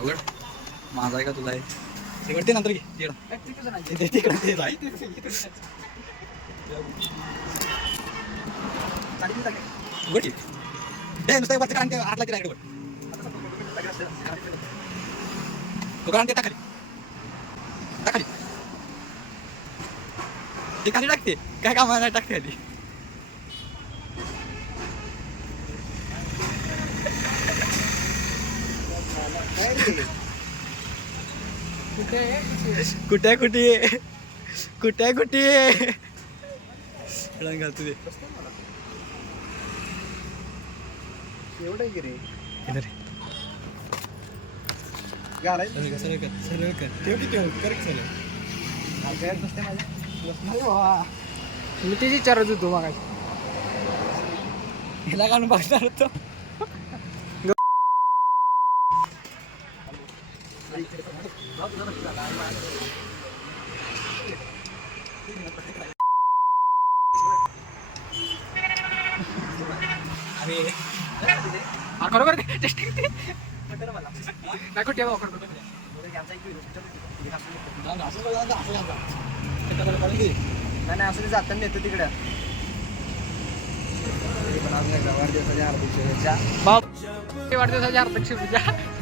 अवघड माझा आहे का तुझा आहे शेवटते नंतर घे तिकडे उघड की हे नुसतं वरती काढते आतला तिला इकडे तो काढते टाकाली टाकाली ती खाली टाकते काय कामा नाही टाकते आधी कुठे कुठे कुठे कुठे रंग घालतो ते एवढं की रे इधर घालायचं सरळ कर सरळ कर ठेव की ठेव कर की सरळ बसते माझ्या मी तेच विचारत होतो मग हिला काढून बघणार होतो खरोखर दाखव ठेवा नाही असं जाताना नेतो तिकडे वाढदिवसाच्या हार्दिक शुभेच्छा वाढदिवसाच्या हार्दिक शुभेच्छा